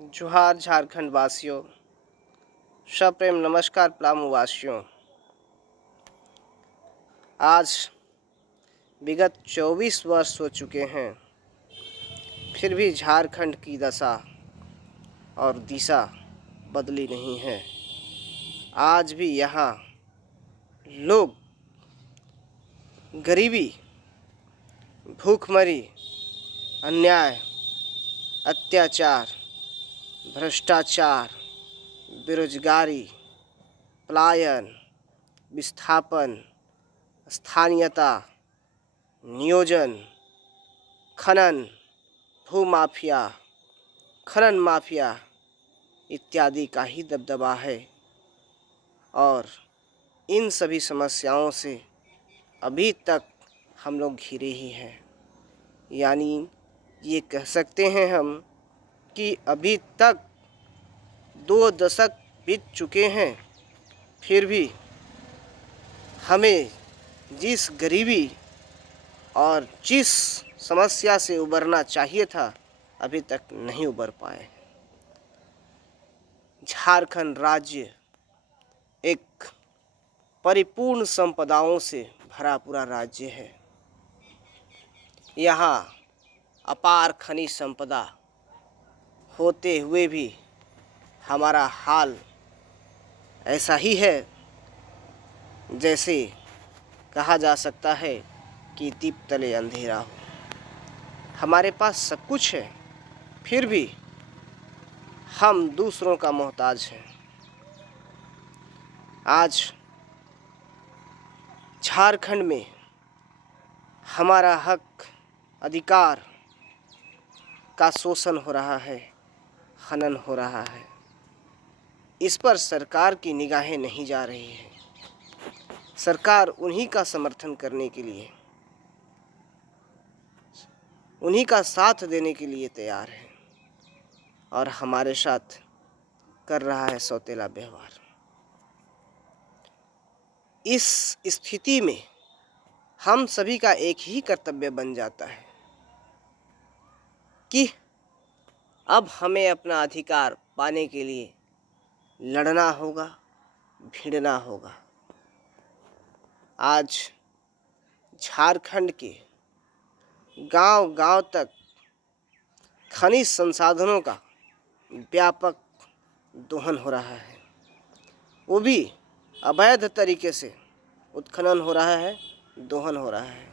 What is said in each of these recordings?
जोहार झारखंड वासियों, सप्रेम नमस्कार पलामू वासियों। आज विगत 24 वर्ष हो चुके हैं, फिर भी झारखंड की दशा और दिशा बदली नहीं है। आज भी यहाँ लोग गरीबी, भूखमरी, अन्याय, अत्याचार, भ्रष्टाचार, बेरोजगारी, पलायन, विस्थापन, स्थानीयता, नियोजन, खनन, भूमाफिया, खनन माफिया इत्यादि का ही दबदबा है। और इन सभी समस्याओं से अभी तक हम लोग घिरे ही हैं। यानी ये कह सकते हैं हम कि अभी तक 2 दशक बीत चुके हैं, फिर भी हमें जिस गरीबी और जिस समस्या से उबरना चाहिए था, अभी तक नहीं उबर पाए। झारखंड राज्य एक परिपूर्ण संपदाओं से भरा पूरा राज्य है। यहाँ अपार खनिज संपदा होते हुए भी हमारा हाल ऐसा ही है जैसे कहा जा सकता है कि दीप तले अंधेरा हो। हमारे पास सब कुछ है, फिर भी हम दूसरों का मोहताज हैं। आज झारखंड में हमारा हक अधिकार का शोषण हो रहा है, हनन हो रहा है। इस पर सरकार की निगाहें नहीं जा रही है। सरकार उन्हीं का समर्थन करने के लिए, उन्हीं का साथ देने के लिए तैयार है और हमारे साथ कर रहा है सौतेला व्यवहार। इस स्थिति में हम सभी का एक ही कर्तव्य बन जाता है कि अब हमें अपना अधिकार पाने के लिए लड़ना होगा, भिड़ना होगा। आज झारखंड के गांव-गांव तक खनिज संसाधनों का व्यापक दोहन हो रहा है। वो भी अवैध तरीके से उत्खनन हो रहा है, दोहन हो रहा है।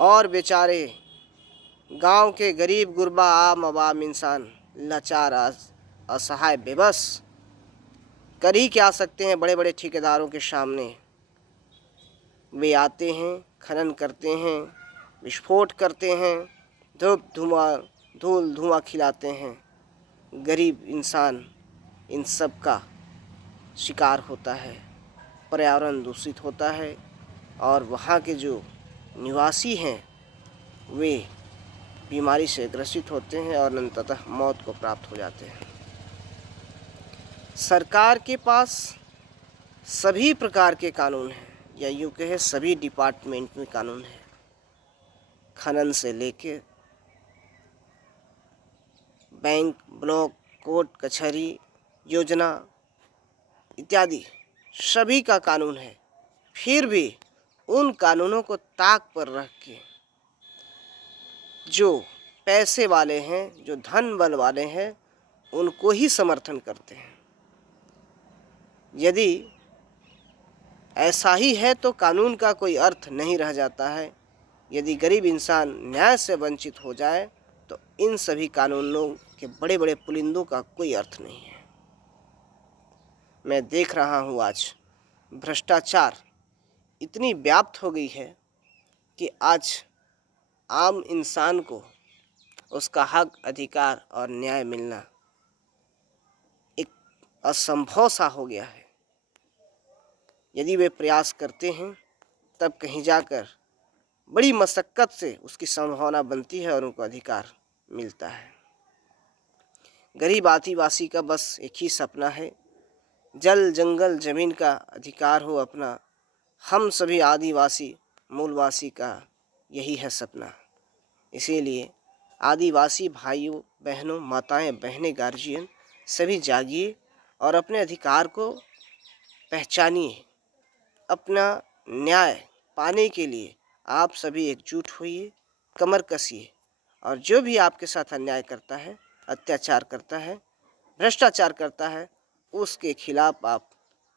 और बेचारे गांव के गरीब गुरबा आम आवाम इंसान लाचार, असहाय, बेबस कर ही क्या सकते हैं बड़े बड़े ठेकेदारों के सामने। वे आते हैं, खनन करते हैं, विस्फोट करते हैं, धूल धुआं खिलाते हैं। गरीब इंसान इन सब का शिकार होता है, पर्यावरण दूषित होता है और वहाँ के जो निवासी हैं वे बीमारी से ग्रसित होते हैं और अंततः मौत को प्राप्त हो जाते हैं। सरकार के पास सभी प्रकार के कानून हैं, या यूँ कहे सभी डिपार्टमेंट में कानून है। खनन से लेके बैंक, ब्लॉक, कोर्ट, कचहरी, योजना इत्यादि सभी का कानून है। फिर भी उन कानूनों को ताक पर रख के जो पैसे वाले हैं, जो धन बल वाले हैं, उनको ही समर्थन करते हैं। यदि ऐसा ही है तो कानून का कोई अर्थ नहीं रह जाता है। यदि गरीब इंसान न्याय से वंचित हो जाए तो इन सभी कानूनों के बड़े बड़े पुलिंदों का कोई अर्थ नहीं है। मैं देख रहा हूँ आज भ्रष्टाचार इतनी व्याप्त हो गई है कि आज आम इंसान को उसका हक, अधिकार और न्याय मिलना एक असंभव सा हो गया है। यदि वे प्रयास करते हैं तब कहीं जाकर बड़ी मशक्क़त से उसकी संभावना बनती है और उनको अधिकार मिलता है। गरीब आदिवासी का बस एक ही सपना है, जल जंगल ज़मीन का अधिकार हो अपना। हम सभी आदिवासी मूलवासी का यही है सपना। इसीलिए आदिवासी भाइयों बहनों, माताएं बहनें, गार्जियन सभी जागिए और अपने अधिकार को पहचानिए। अपना न्याय पाने के लिए आप सभी एकजुट होइए, कमर कसिए और जो भी आपके साथ अन्याय करता है, अत्याचार करता है, भ्रष्टाचार करता है, उसके खिलाफ आप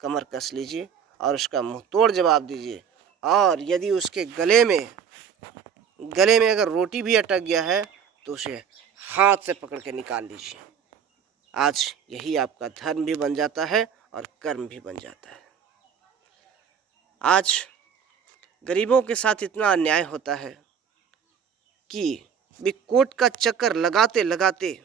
कमर कस लीजिए और उसका मुंह तोड़ जवाब दीजिए। और यदि उसके गले में अगर रोटी भी अटक गया है तो उसे हाथ से पकड़ के निकाल लीजिए। आज यही आपका धर्म भी बन जाता है और कर्म भी बन जाता है। आज गरीबों के साथ इतना अन्याय होता है कि वे कोर्ट का चक्कर लगाते लगाते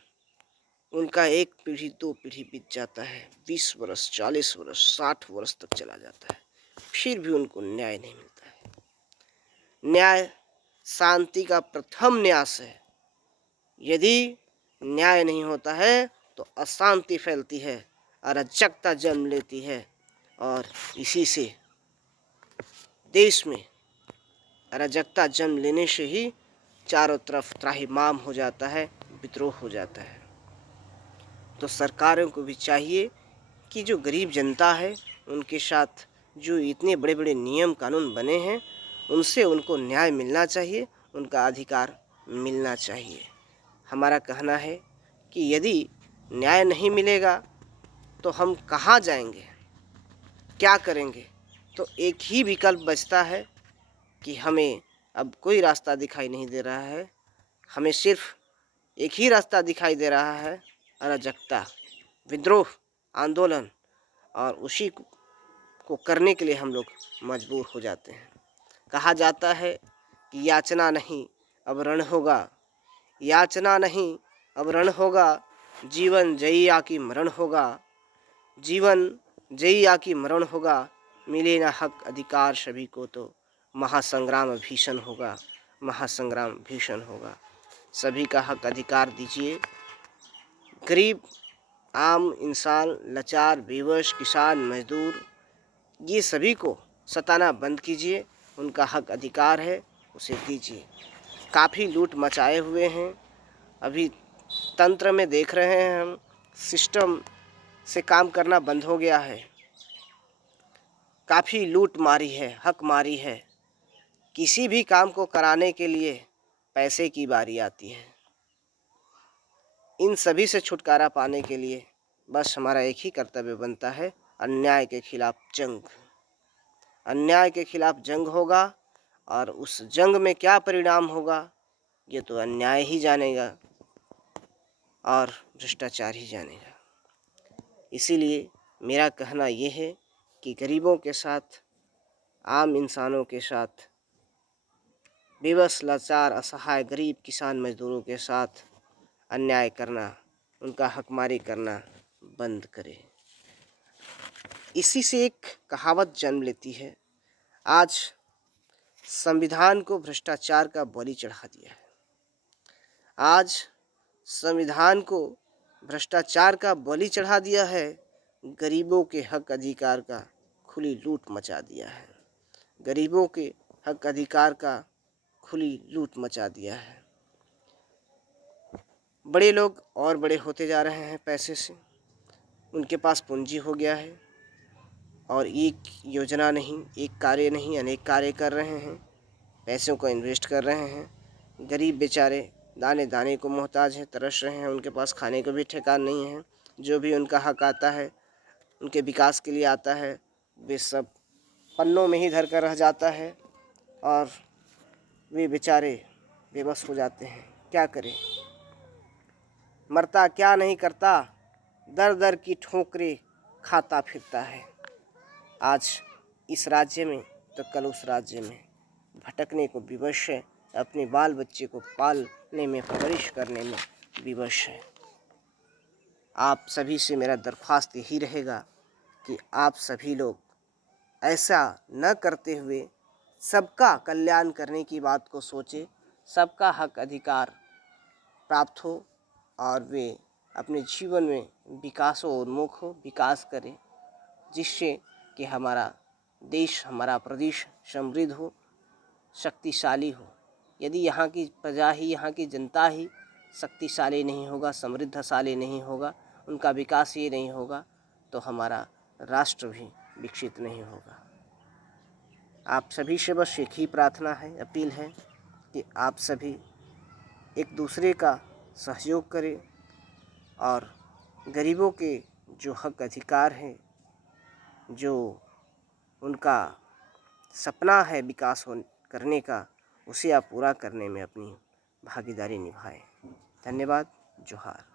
उनका 1 पीढ़ी 2 पीढ़ी बीत जाता है, 20 वर्ष 40 वर्ष 60 वर्ष तक चला जाता है, फिर भी उनको न्याय नहीं मिलता है। न्याय शांति का प्रथम न्यास है। यदि न्याय नहीं होता है तो अशांति फैलती है, अराजकता जन्म लेती है और इसी से देश में अराजकता जन्म लेने से ही चारों तरफ त्राहिमाम हो जाता है, विद्रोह हो जाता है। तो सरकारों को भी चाहिए कि जो गरीब जनता है उनके साथ जो इतने बड़े बड़े नियम कानून बने हैं उनसे उनको न्याय मिलना चाहिए, उनका अधिकार मिलना चाहिए। हमारा कहना है कि यदि न्याय नहीं मिलेगा तो हम कहाँ जाएंगे, क्या करेंगे? तो एक ही विकल्प बचता है कि हमें अब कोई रास्ता दिखाई नहीं दे रहा है, हमें सिर्फ एक ही रास्ता दिखाई दे रहा है, अराजकता, विद्रोह, आंदोलन, और उसी को करने के लिए हम लोग मजबूर हो जाते हैं। कहा जाता है कि याचना नहीं अब रण होगा, याचना नहीं अब रण होगा, जीवन जइया की मरण होगा, जीवन जइया की मरण होगा, मिले ना हक अधिकार सभी को तो महासंग्राम भीषण होगा, महासंग्राम भीषण होगा। सभी का हक अधिकार दीजिए। गरीब, आम इंसान, लाचार, बेवश, किसान, मजदूर, ये सभी को सताना बंद कीजिए। उनका हक अधिकार है, उसे दीजिए। काफ़ी लूट मचाए हुए हैं, अभी तंत्र में देख रहे हैं हम, सिस्टम से काम करना बंद हो गया है। काफ़ी लूट मारी है, हक मारी है। किसी भी काम को कराने के लिए पैसे की बारी आती है। इन सभी से छुटकारा पाने के लिए बस हमारा एक ही कर्तव्य बनता है, अन्याय के खिलाफ जंग। अन्याय के खिलाफ जंग होगा और उस जंग में क्या परिणाम होगा ये तो अन्याय ही जानेगा और भ्रष्टाचार ही जानेगा। इसीलिए मेरा कहना ये है कि गरीबों के साथ, आम इंसानों के साथ, बेबस, लाचार, असहाय, गरीब, किसान, मजदूरों के साथ अन्याय करना, उनका हकमारी करना बंद करें। इसी से एक कहावत जन्म लेती है। आज संविधान को भ्रष्टाचार का बलि चढ़ा दिया है। आज संविधान को भ्रष्टाचार का बलि चढ़ा दिया है, गरीबों के हक अधिकार का खुली लूट मचा दिया है। गरीबों के हक अधिकार का खुली लूट मचा दिया है। बड़े लोग और बड़े होते जा रहे हैं पैसे से, उनके पास पूंजी हो गया है और एक योजना नहीं, एक कार्य नहीं, अनेक कार्य कर रहे हैं, पैसों को इन्वेस्ट कर रहे हैं। गरीब बेचारे दाने दाने को मोहताज हैं, तरस रहे हैं, उनके पास खाने को भी ठिकाना नहीं है। जो भी उनका हक आता है, उनके विकास के लिए आता है, वे सब पन्नों में ही धर कर रह जाता है और वे बेचारे बेबस हो जाते हैं। क्या करें? मरता क्या नहीं करता, दर दर की ठोकरें खाता फिरता है। आज इस राज्य में तो कल उस राज्य में भटकने को विवश है, अपने बाल बच्चे को पालने में, परवरिश करने में विवश है। आप सभी से मेरा दरख्वास्त यही रहेगा कि आप सभी लोग ऐसा न करते हुए सबका कल्याण करने की बात को सोचें, सबका हक अधिकार प्राप्त हो और वे अपने जीवन में विकासोन्मुख हो, विकास करें, जिससे कि हमारा देश, हमारा प्रदेश समृद्ध हो, शक्तिशाली हो। यदि यहाँ की प्रजा ही, यहाँ की जनता ही शक्तिशाली नहीं होगा, समृद्धशाली नहीं होगा, उनका विकास ही नहीं होगा, तो हमारा राष्ट्र भी विकसित नहीं होगा। आप सभी से बस एक ही प्रार्थना है, अपील है कि आप सभी एक दूसरे का सहयोग करें और गरीबों के जो हक अधिकार हैं, जो उनका सपना है विकास करने का, उसे आप पूरा करने में अपनी भागीदारी निभाएं। धन्यवाद। जोहार।